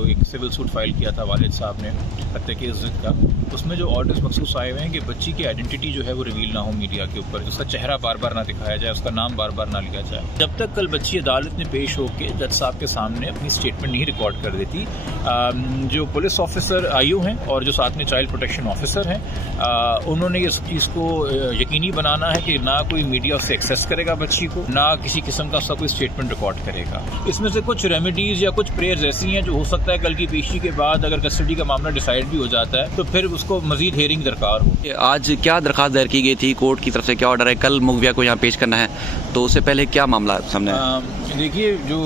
एक civil suit file किया था वालिद साहब ने हत्या की इज्जत का। उसमें जो ऑर्डर्स मखसूस आए हुए हैं कि बच्ची की आइडेंटिटी जो है वो रिवील ना हो मीडिया के ऊपर, उसका चेहरा बार बार ना दिखाया जाए, उसका नाम बार बार ना लिया जाए। जब तक कल बच्ची अदालत में पेश होकर जज साहब के सामने अपनी स्टेटमेंट नहीं रिकॉर्ड कर देती, जो पुलिस ऑफिसर आईओ हैं और जो साथ में चाइल्ड प्रोटेक्शन ऑफिसर हैं, उन्होंने इस चीज़ को यकीनी बनाना है कि ना कोई मीडिया उससे एक्सेस करेगा बच्ची को, ना किसी किस्म का उसका कोई स्टेटमेंट रिकॉर्ड करेगा। इसमें से कुछ रेमेडीज या कुछ प्रेयर्स ऐसी हैं जो हो सकता है कल की पेशी के बाद अगर कस्टडी का मामला डिसाइड भी हो जाता है तो फिर उसको मजीद हेयरिंग दरकार हो। आज क्या दरखास्त दायर की गई थी, कोर्ट की तरफ से क्या ऑर्डर है, कल मुगविया को यहाँ पेश करना है, तो उससे पहले क्या मामला सामने? देखिए, जो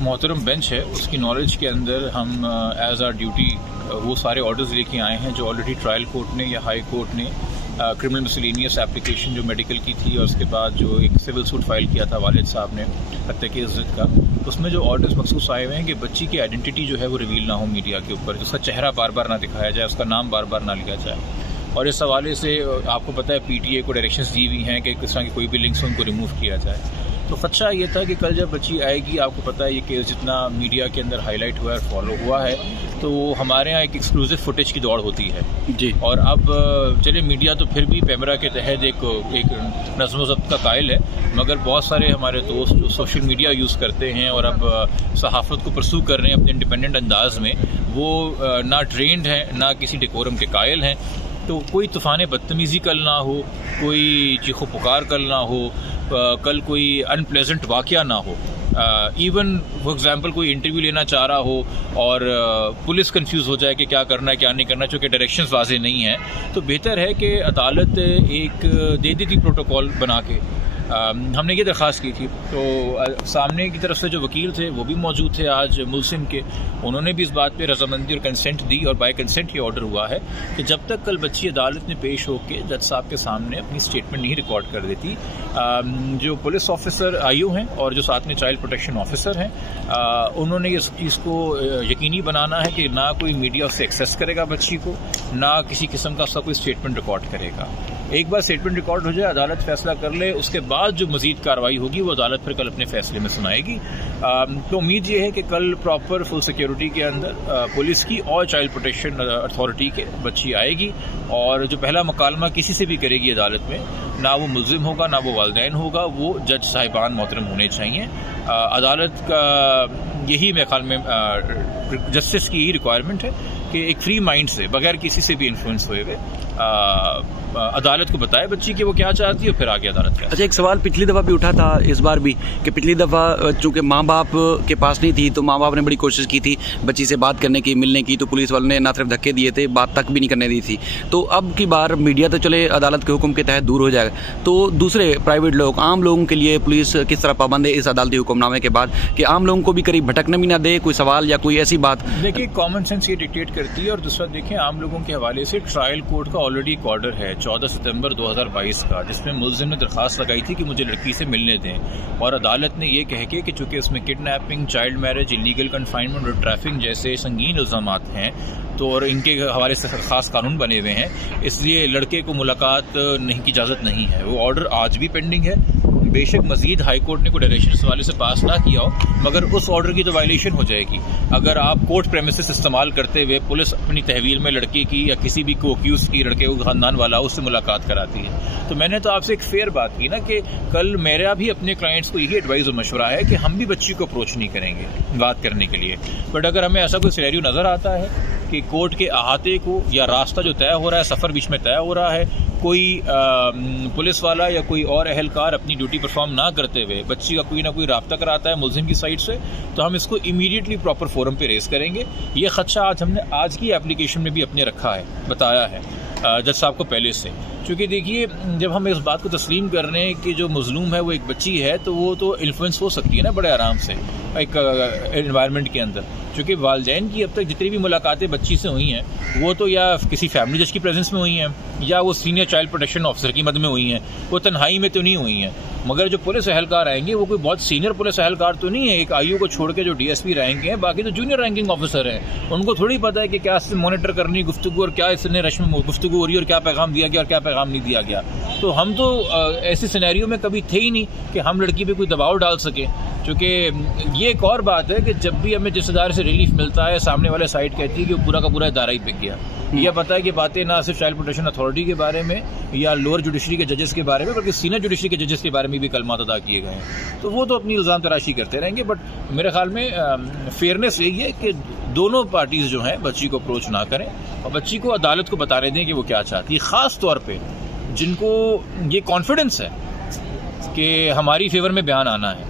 मोहतरम बेंच है उसकी नॉलेज के अंदर हम एज आर ड्यूटी वो सारे ऑर्डर्स लेके आए हैं जो ऑलरेडी ट्रायल कोर्ट ने या हाई कोर्ट ने क्रिमिनल मिसलेनियस एप्लीकेशन जो मेडिकल की थी और उसके बाद जो एक सिविल सूट फाइल किया था वालिद साहब ने हत्या की इज्जत का। उसमें जो ऑर्डर्स मखसूस आए हुए हैं कि बच्ची की आइडेंटिटी जो है वो रिवील ना हो मीडिया के ऊपर, उसका चेहरा बार बार ना दिखाया जाए, उसका नाम बार बार ना लिया जाए। और इस हवाले से आपको पता है पीटीए को डायरेक्शंस दी हुई हैं कि किस तरह की कोई भी लिंक्स उनको रिमूव किया जाए। तो खदशा ये था कि कल जब बच्ची आएगी, आपको पता है ये केस जितना मीडिया के अंदर हाईलाइट हुआ है, फॉलो हुआ है, तो हमारे यहाँ एक एक्सक्लूसिव फुटेज की दौड़ होती है जी। और अब चलिए मीडिया तो फिर भी पैमरा के तहत एक नज़्म ज़ब्त का कायल है, मगर बहुत सारे हमारे दोस्त जो सोशल मीडिया यूज़ करते हैं और अब सहाफ़त को परसू कर रहे हैं अपने इंडिपेंडेंट अंदाज में, वो ना ट्रेंड हैं ना किसी डेकोरम के कायल हैं। तो कोई तूफ़ान बदतमीज़ी कल ना हो, कोई चीखो पुकार कल ना हो, कल कोई अनप्लेजेंट वाक़या ना हो। इवन फॉर एग्जांपल कोई इंटरव्यू लेना चाह रहा हो और पुलिस कंफ्यूज हो जाए कि क्या करना है क्या नहीं करना, चूँकि डायरेक्शंस वाज़े नहीं हैं, तो बेहतर है कि अदालत एक दे देती प्रोटोकॉल बना के। हमने ये दरख्वास्त की थी, तो सामने की तरफ से जो वकील थे वो भी मौजूद थे आज मुल्सिम के, उन्होंने भी इस बात पे रजामंदी और कंसेंट दी और बाय कंसेंट ये ऑर्डर हुआ है कि जब तक कल बच्ची अदालत में पेश होकर जज साहब के सामने अपनी स्टेटमेंट नहीं रिकॉर्ड कर देती, जो पुलिस ऑफिसर आईओ हैं और जो साथ में चाइल्ड प्रोटेक्शन ऑफिसर हैं, उन्होंने इस चीज़ को यकीनी बनाना है कि ना कोई मीडिया उससे एक्सेस करेगा बच्ची को, ना किसी किस्म का उसका कोई स्टेटमेंट रिकॉर्ड करेगा। एक बार स्टेटमेंट रिकॉर्ड हो जाए, अदालत फैसला कर ले, उसके बाद जो मजीद कार्रवाई होगी वो अदालत फिर कल अपने फैसले में सुनाएगी। तो उम्मीद ये है कि कल प्रॉपर फुल सिक्योरिटी के अंदर पुलिस की और चाइल्ड प्रोटेक्शन अथॉरिटी के बच्ची आएगी और जो पहला मुकालमा किसी से भी करेगी अदालत में, ना वो मुल्जिम होगा ना वो वालिदैन होगा, वो जज साहिबान मोहतरम होने चाहिए। अदालत का यही मेरे ख्याल में जस्टिस की यही रिक्वायरमेंट है कि एक फ्री माइंड से, बगैर किसी से भी इन्फ्लुएंस हुए हुए अदालत को बताए बच्ची की वो क्या चाहती है, फिर आगे अदालत का। अच्छा, एक सवाल पिछली दफा भी उठा था, इस बार भी, कि पिछली दफा चूंकि माँ बाप के पास नहीं थी तो माँ बाप ने बड़ी कोशिश की थी बच्ची से बात करने की, मिलने की, तो पुलिस वालों ने ना सिर्फ धक्के दिए थे, बात तक भी नहीं करने दी थी। तो अब की बार मीडिया तो चले अदालत के हुक्म के तहत दूर हो जाएगा, तो दूसरे प्राइवेट लोग, आम लोगों के लिए पुलिस किस तरह पाबंद है इस अदालती हुक्मनामे के बाद कि आम लोगों को भी करीब भटकने भी ना दे कोई सवाल या कोई ऐसी बात? देखिए, कॉमन सेंस ये डिक्टेट करती है। और दूसरा देखिए, आम लोगों के हवाले से ट्रायल कोर्ट का ऑलरेडी एक ऑर्डर है 14 सितंबर 2022 का, जिसमें मुल्जिम ने दरख्वास्त लगाई थी कि मुझे लड़की से मिलने दें, और अदालत ने यह कह के कि चूंकि उसमें kidnapping, child marriage, illegal confinement और ट्रैफिकिंग जैसे संगीन इल्जामात हैं, तो और इनके हवाले से खास कानून बने हुए हैं, इसलिए लड़के को मुलाकात नहीं की इजाज़त नहीं है। वो ऑर्डर आज भी पेंडिंग है। बेशक मजीद हाई कोर्ट ने कोई डायरेक्शन इस हवाले से पास ना किया हो, मगर उस ऑर्डर की तो वायलेशन हो जाएगी अगर आप कोर्ट प्रेमिसेस इस्तेमाल करते हुए पुलिस अपनी तहवील में लड़के की या किसी भी को अक्यूज की, लड़के को खानदान वाला, उससे मुलाकात कराती है। तो मैंने तो आपसे एक फेयर बात की ना कि कल मेरा भी अपने क्लाइंट्स को यही एडवाइस और मशवरा है कि हम भी बच्ची को अप्रोच नहीं करेंगे बात करने के लिए, बट अगर हमें ऐसा कोई सिनेरियो नजर आता है कि कोर्ट के अहाते को या रास्ता जो तय हो रहा है, सफर बीच में तय हो रहा है, कोई पुलिस वाला या कोई और अहलकार अपनी ड्यूटी परफॉर्म ना करते हुए बच्ची का कोई ना कोई राब्ता कराता है मुल्जिम की साइड से, तो हम इसको इमीडिएटली प्रॉपर फोरम पे रेज करेंगे। ये खदशा आज हमने आज की एप्लीकेशन में भी अपने रखा है, बताया है जज साहब को पहले से। क्योंकि देखिए, जब हम इस बात को तस्लीम कर रहे हैं कि जो मजलूम है वो एक बच्ची है, तो वो तो इन्फ्लुएंस हो सकती है ना बड़े आराम से एक एनवायरनमेंट के अंदर। क्योंकि वालिदैन की अब तक जितनी भी मुलाकातें बच्ची से हुई हैं वो तो या किसी फैमिली जज की प्रेजेंस में हुई हैं या वो सीनियर चाइल्ड प्रोटेक्शन ऑफिसर की मद में हुई हैं, वो तन्हाई में तो नहीं हुई हैं। मगर जो पुलिस एहलकार आएंगे वो कोई बहुत सीनियर पुलिस एहलकार तो नहीं है। एक आईयू को छोड़ के जो डीएसपी रैंक हैं, बाकी तो जूनियर रैंकिंग ऑफिसर हैं। उनको थोड़ी पता है कि क्या मॉनिटर करनी गुफ्तगू और क्या इसने रश में गुफ्तगू हो रही है और क्या पैगाम दिया गया और क्या पैगाम नहीं दिया गया। तो हम तो ऐसे सिनेरियो में कभी थे ही नहीं कि हम लड़की पे कोई दबाव डाल सके। क्योंकि ये एक और बात है कि जब भी हमें जिस इदारे से रिलीफ मिलता है, सामने वाले साइड कहती है कि वो पूरा का पूरा इदारा ही बिक गया। यह पता है कि बातें ना सिर्फ चाइल्ड प्रोटेक्शन अथॉरिटी के बारे में या लोअर जुडिशरी के जजेस के बारे में, बल्कि सीनियर जुडिशरी के जजेस के बारे में भी कलमात अदा किए गए हैं। तो वो तो अपनी इल्जाम तराशी करते रहेंगे। बट मेरे ख्याल में फेयरनेस यही है कि दोनों पार्टीज जो हैं बच्ची को अप्रोच ना करें और बच्ची को अदालत को बताने दें कि वो क्या चाहती है। खास तौर पर जिनको ये कॉन्फिडेंस है कि हमारी फेवर में बयान आना है,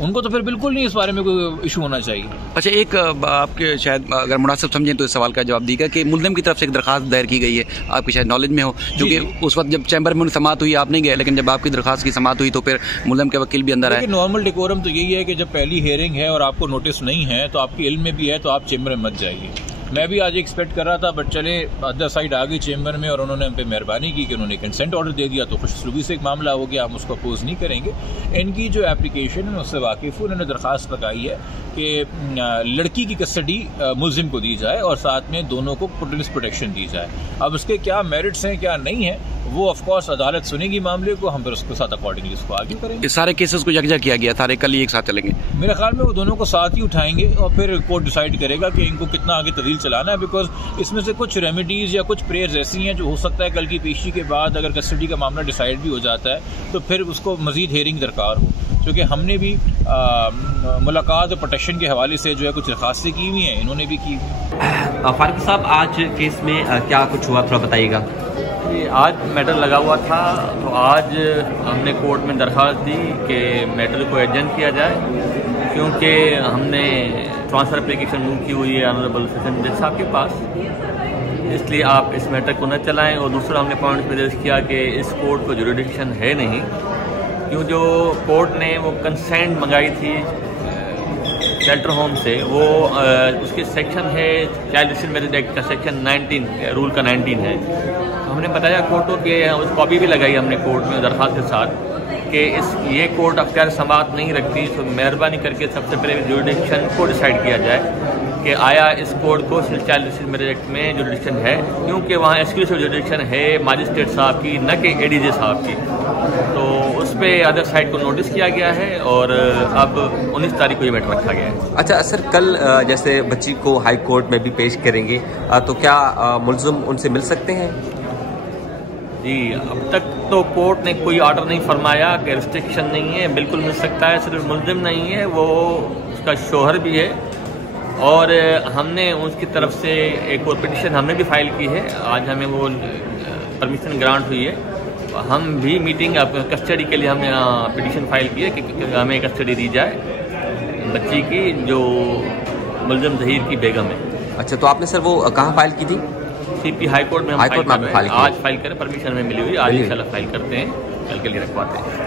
उनको तो फिर बिल्कुल नहीं इस बारे में कोई इशू होना चाहिए। अच्छा, एक आपके शायद अगर मुनासिब समझें तो इस सवाल का जवाब दीजिएगा कि मुल्ज़िम की तरफ से एक दरखास्त दायर की गई है, आपकी शायद नॉलेज में हो, क्योंकि उस वक्त जब चैम्बर में समात हुई आप नहीं गए, लेकिन जब आपकी दरखास्त की समात हुई तो फिर मुल्ज़िम के वकील भी अंदर आए। नॉर्मल डिकोरम तो यही है कि जब पहली हियरिंग है और आपको नोटिस नहीं है तो आपके इल्म में भी है तो आप चैम्बर में मत जाइए। मैं भी आज एक्सपेक्ट कर रहा था, बट चले अदर साइड आ गई चैम्बर में और उन्होंने हम पे मेहरबानी की कि उन्होंने कंसेंट ऑर्डर दे दिया, तो खुशसलूबी से एक मामला हो गया, हम उसको अपोज नहीं करेंगे। इनकी जो एप्लीकेशन है उससे वाकिफ हूँ, उन्होंने दरख्वास्त लगाई है कि लड़की की कस्टडी मुल्जिम को दी जाए और साथ में दोनों को पुलिस प्रोटेक्शन दी जाए। अब उसके क्या मेरिट्स हैं क्या नहीं है वो ऑफ कोर्स अदालत सुनेगी मामले को, हम फिर उसके साथ अकॉर्डिंगली उसको आगे करेंगे। इस सारे केसेस को यकजा किया गया, सारे कल ही एक साथ चलेंगे। मेरे ख्याल में वो दोनों को साथ ही उठाएंगे और फिर कोर्ट डिसाइड करेगा कि इनको कितना आगे तफसील चलाना है। बिकॉज इसमें से कुछ रेमेडीज या कुछ प्रेयर्स ऐसी हैं जो हो सकता है कल की पेशी के बाद अगर कस्टडी का मामला डिसाइड भी हो जाता है तो फिर उसको मजीद हेयरिंग दरकार हो। क्योंकि हमने भी मुलाकात और प्रोटेक्शन के हवाले से जो है कुछ दरखास्तें की हुई हैं, इन्होंने भी की। फारूक साहब, आज केस में क्या कुछ हुआ थोड़ा बताइएगा। आज मैटर लगा हुआ था, तो आज हमने कोर्ट में दरख्वास्त दी कि मैटर को एडजन किया जाए, क्योंकि हमने ट्रांसफ़र एप्लीकेशन मूव की हुई है ऑनरेबल सेशन जज साहब के पास, इसलिए आप इस मैटर को न चलाएं। और दूसरा हमने पॉइंट में रेज़ किया कि इस कोर्ट को जुरिडिक्शन है नहीं, क्यों जो कोर्ट ने वो कंसेंट मंगाई थी शेल्टर होम से, वो उसके सेक्शन है चाइल्ड मैरिज एक्ट का सेक्शन 19 रूल का 19 है। तो हमने बताया कोर्ट को कि उस कॉपी भी लगाई हमने कोर्ट में दरख्वास्त के साथ कि ये कोर्ट अख्तियार समात नहीं रखती, तो मेहरबानी करके सबसे पहले जुरिडिक्शन को डिसाइड किया जाए कि आया इस कोर्ट को चाइल्ड मैरिज एक्ट में जुरिडिक्शन है, क्योंकि वहाँ एक्सक्लूसिव जुरिडिक्शन है मजिस्ट्रेट साहब की, न कि एडीजे साहब की। तो उस पर अदर साइड को नोटिस किया गया है और अब 19 तारीख को ये मैटर रखा गया है। अच्छा सर, कल जैसे बच्ची को हाई कोर्ट में भी पेश करेंगे, तो क्या मुल्ज़िम उनसे मिल सकते हैं? जी, अब तक तो कोर्ट ने कोई ऑर्डर नहीं फरमाया कि रिस्ट्रिक्शन नहीं है, बिल्कुल मिल सकता है। सिर्फ मुल्ज़िम नहीं है, वो उसका शोहर भी है और हमने उसकी तरफ से एक और पिटिशन हमने भी फाइल की है। आज हमें वो परमिशन ग्रांट हुई है, हम भी मीटिंग कस्टडी के लिए हमने पिटिशन फाइल की है कि हमें कस्टडी दी जाए बच्ची की जो मुल्ज़िम ज़हीर की बेगम है। अच्छा, तो आपने सर वो कहाँ फाइल की थी? सीपी हाई कोर्ट में हम फाइल आज फाइल करें, परमिशन हमें मिली हुई, आज इंशाल्लाह फाइल करते हैं, कल के लिए रखवाते हैं।